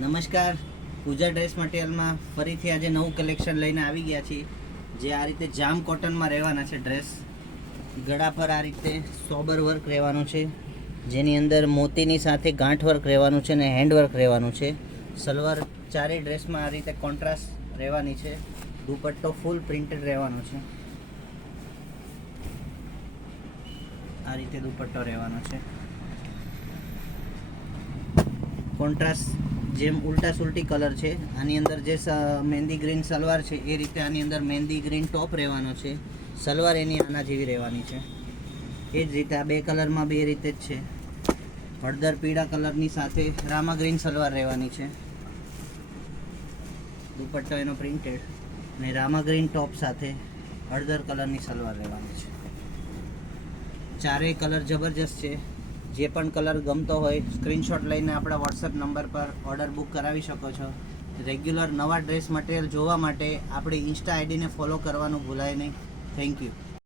નમસ્કાર, પૂજા ડ્રેસ મટીરિયલમાં ફરીથી આજે નવું કલેક્શન લઈને આવી ગયા છીએ. જે આ રીતે જામ કોટનમાં રહેવાના છે ડ્રેસ. ગળા પર આ રીતે સોબર વર્ક રહેવાનું છે, જેની અંદર મોતીની સાથે ગાંઠ વર્ક રહેવાનું છે અને હેન્ડ વર્ક રહેવાનું છે. સલવાર ચારેય ડ્રેસમાં આ રીતે કોન્ટ્રાસ્ટ રહેવાની છે. દુપટ્ટો ફૂલ પ્રિન્ટેડ રહેવાનો છે. આ રીતે દુપટ્ટો રહેવાનો છે. કોન્ટ્રાસ્ટ જેમ ઉલટા સુલટી કલર છે. આની અંદર જે મહેંદી ગ્રીન સલવાર છે એ રીતે આની અંદર મહેંદી ગ્રીન ટોપ રહેવાનો છે. સલવાર એની આના જેવી રહેવાની છે. એ જ રીતે આ બે કલરમાં બે રીતે જ છે. હળદર પીળા કલરની સાથે રામા ગ્રીન સલવાર રહેવાની છે. દુપટ્ટો એનો પ્રિન્ટેડ અને રામા ગ્રીન ટોપ સાથે હળદર કલરની સલવાર રહેવાની છે. ચારેય કલર જબરજસ્ત છે. જે પણ કલર ગમતો હોય સ્ક્રીનશોટ લઈને આપણા વોટ્સએપ નંબર પર ઓર્ડર બુક કરાવી શકો છો. રેગ્યુલર નવા ડ્રેસ મટીરિયલ જોવા માટે આપણી ઇન્સ્ટા આઈડીને ફોલો કરવાનું ભૂલાય નહીં. Thank you.